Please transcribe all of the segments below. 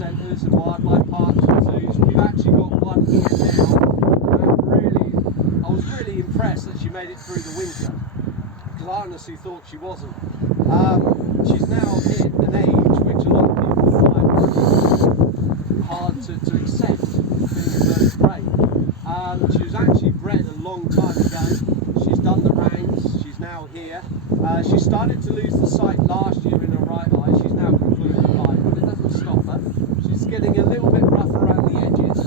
centres and wildlife parks and zoos. We've actually got one here now. I was really impressed that she made it through the winter, because I honestly thought she wasn't. She's now hit an age which a lot of people find hard to accept being a bird of prey. She was actually bred a long time ago. She's done the rounds. She's now here. She started to lose the sight last year in her right eye. She's now completely blind, but it doesn't stop her. She's getting a little bit rough around the edges,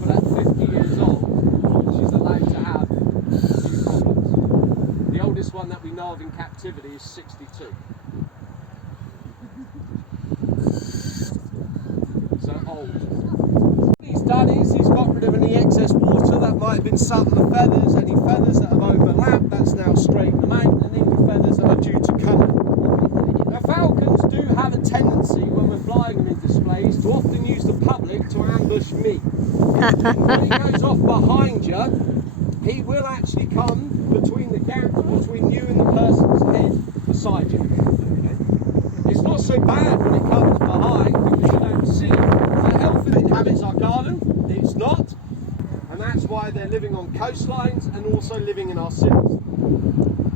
but at 50 years old, she's allowed to have a few problems. The oldest one that we know of in captivity is 62. So old. What he's done is he's got rid of any excess water that might have been sat on the feathers, any feathers that have overlapped, that's now straightened them out, and any feathers that are due to come out. Now falcons do have a tendency when we're flying them in displays to often use the public to ambush me. When he goes off behind you, he will actually come between the gap between you and the person's head beside you. Okay? It's not so bad when it comes behind because you don't see it. The health inhabits our garden, it's not. And that's why they're living on coastlines and also living in our cities.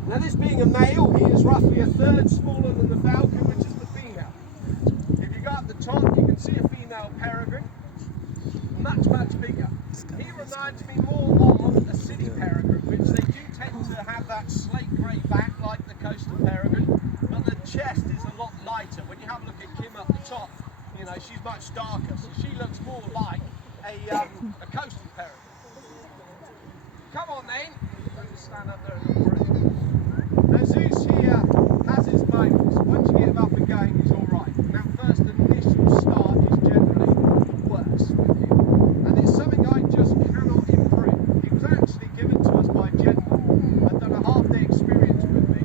Now this being a male, he is roughly a third smaller than the falcon, which is the female. If you go up the top, you can see a female peregrine, much, much bigger. He reminds me more of a city peregrine, which they do tend to have that slate grey back like the coastal peregrine, but the chest is a lot lighter. When you have a look at Kim up the top, you know, she's much darker, so she looks more like a coastal peregrine. Come on then, don't stand up there and look through. Now Zeus here has his moments. Once you get him up and going, he's alright. That first initial start is generally worse with him. And it's something I just cannot improve. He was actually given to us by a gentleman. I'd done a half-day experience with me.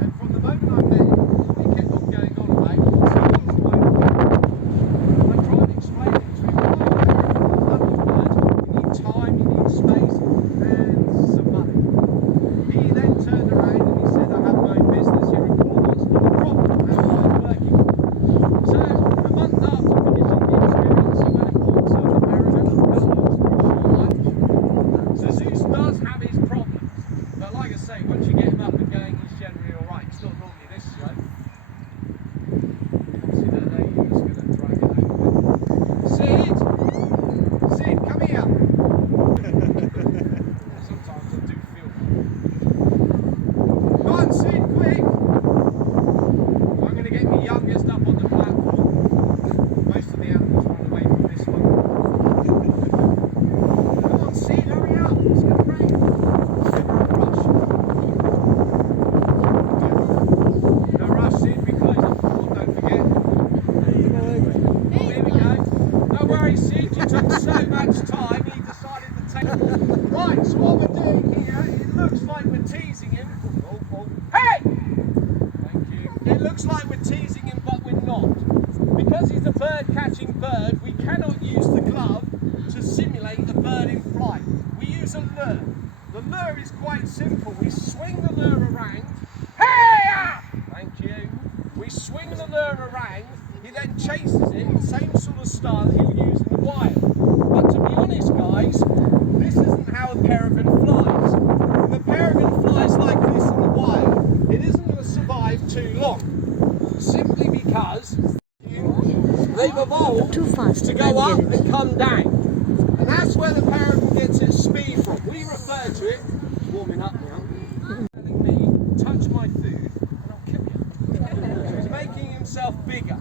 And from the moment I met him, he kept on going on about I tried explaining to him why you need time, you need space, and some money. He then turned around and he said, I have my own business here in Cornwall, it's not a problem, and I was working. So, a month after finishing the experience, he went and bought himself a peregrine and cut loose for a short lunch. So Zeus does have his problems, but like I say, once you get him up and going, he's generally alright. It's not normally this slow. See that lady just going to drag it out a bit. Sid! Sid, come here! Sometimes I do feel that. Come on, Sid, quick! I'm going to get my youngest up on the platform. Most of the animals run away from this one. Come on, Sid, hurry up! It's going to rain. Give her a rush. No rush, Sid, we close at 4, don't forget. Oh, here we go. No worries, Sid, you took so much time, he decided to take... Right, so what we're doing here, it looks like we're teasing him. Hey! Thank you. It looks like we're teasing him, but we're not. Because he's a bird-catching bird, we cannot use the glove to simulate a bird in flight. We use a lure. The lure is quite simple. We swing the lure around. Hey! Thank you. We swing the lure around. He then chases it, same sort of style he'll use in the wild. But to be honest, guys, this isn't how a peregrine flies. If a peregrine flies like this in the wild, it isn't going to survive too long. Simply because they've evolved to go up and come down. And that's where the peregrine gets its speed from. We refer to it, warming up now, telling me, touch my food and I'll kill you. So he's making himself bigger.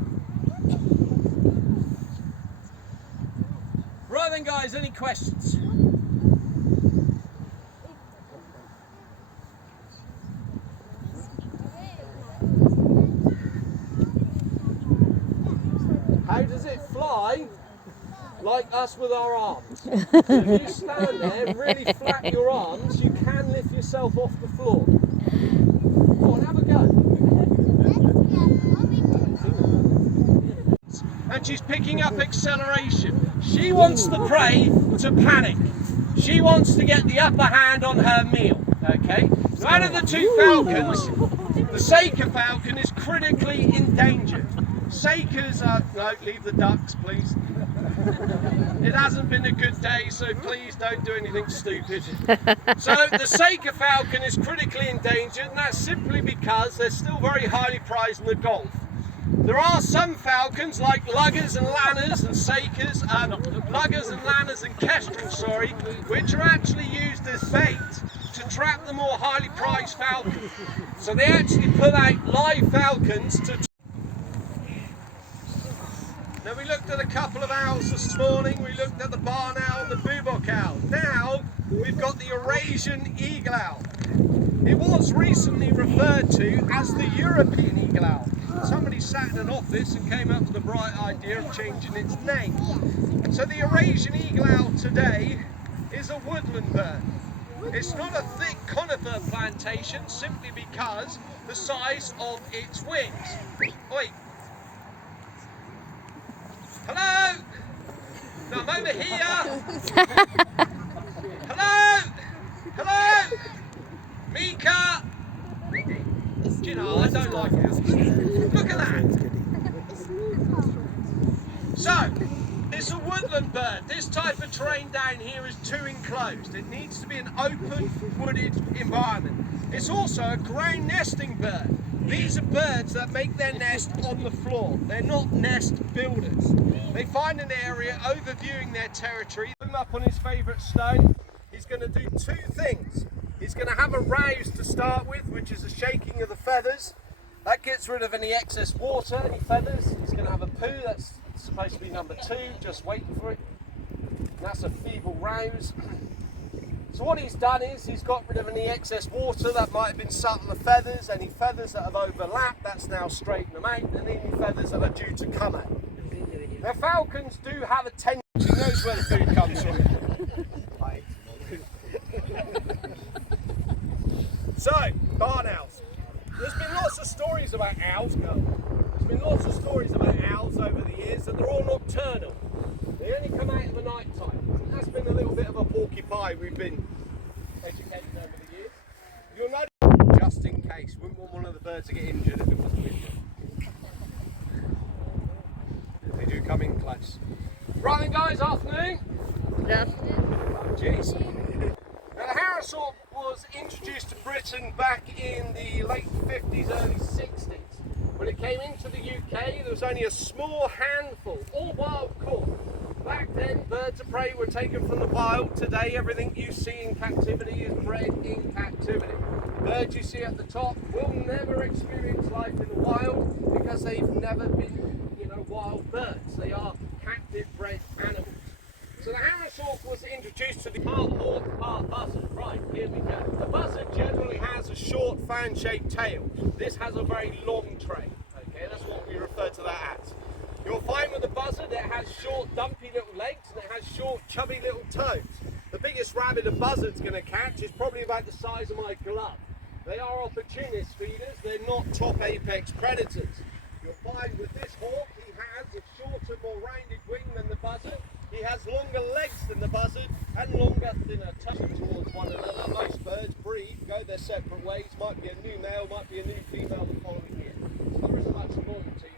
Right then guys, any questions? How does it fly? Like us with our arms. So if you stand there, really flap your arms, you can lift yourself off the floor. Go on, have a go. And she's picking up acceleration. She wants the prey to panic. She wants to get the upper hand on her meal. Okay? So out of the two falcons, the Seika falcon is critically endangered. Sakers are, no, leave the ducks please. It hasn't been a good day, so please don't do anything stupid. So the Saker falcon is critically endangered, and that's simply because they're still very highly prized in the Gulf. There are some falcons like luggers and lanners and sakers, luggers and lanners and kestrels, sorry, which are actually used as bait to trap the more highly prized falcons. So they actually put out live falcons to. Now we looked at a couple of owls this morning. We looked at the barn owl and the bubok owl. Now we've got the Eurasian eagle owl. It was recently referred to as the European eagle owl. Somebody sat in an office and came up with the bright idea of changing its name. So the Eurasian eagle owl today is a woodland bird. It's not a thick conifer plantation simply because the size of its wings. Oi. Hello? No, I'm over here. Hello? Hello? Mika? Do you know, I don't like it. Look at that. So, it's a woodland bird. This type of terrain down here is too enclosed. It needs to be an open, wooded environment. It's also a ground nesting bird. These are birds that make their nest on the floor. They're not nest builders. They find an area overviewing their territory. Put him up on his favourite stone. He's going to do two things. He's going to have a rouse to start with, which is a shaking of the feathers. That gets rid of any excess water, any feathers. He's going to have a poo. That's supposed to be number 2. Just waiting for it. And that's a feeble rouse. So what he's done is he's got rid of any excess water that might have been sat on the feathers, any feathers that have overlapped, that's now straightened them out, and any feathers that are due to come out. Now falcons do have a tendency, he knows where the food comes from. So, barn owls. There's been lots of stories about owls, There's been lots of stories about owls over the years, and they're all nocturnal. They only come out in the night time. And that's been a little bit of a porcupine we've been educating over the years. You'll notice, just in case, wouldn't want one of the birds to get injured if it was windy. They do come in close. Right then guys, afternoon. Good afternoon. Oh jeez. Now the Harris hawk was introduced to Britain back in the late 50s, early 60s. When it came into the UK, there was only a small handful, all wild caught. Back then, birds of prey were taken from the wild. Today, everything you see in captivity is bred in captivity. Birds you see at the top will never experience life in the wild because they've never been, wild birds. They are captive bred animals. So the Harris hawk was introduced to the part hawk, part buzzard. Right, here we go. The buzzard generally has a short fan-shaped tail. This has a very long train. Okay, that's what we refer to that as. You'll find with the buzzard it has short dumpy little legs and it has short chubby little toes. The biggest rabbit a buzzard's going to catch is probably about the size of my glove. They are opportunist feeders, they're not top apex predators. You'll find with this hawk he has a shorter, more rounded wing than the buzzard. He has longer legs than the buzzard and longer, thinner toes towards one another. Most birds breed, go their separate ways. Might be a new male, might be a new female the following year. So there isn't much loyalty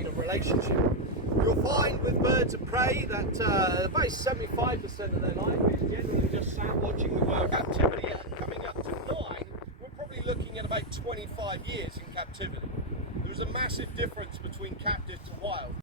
in a relationship. You'll find with birds of prey that about 75% of their life is generally just sat watching the wild captivity. Coming up to 9, we're probably looking at about 25 years in captivity. There's a massive difference between captive to wild.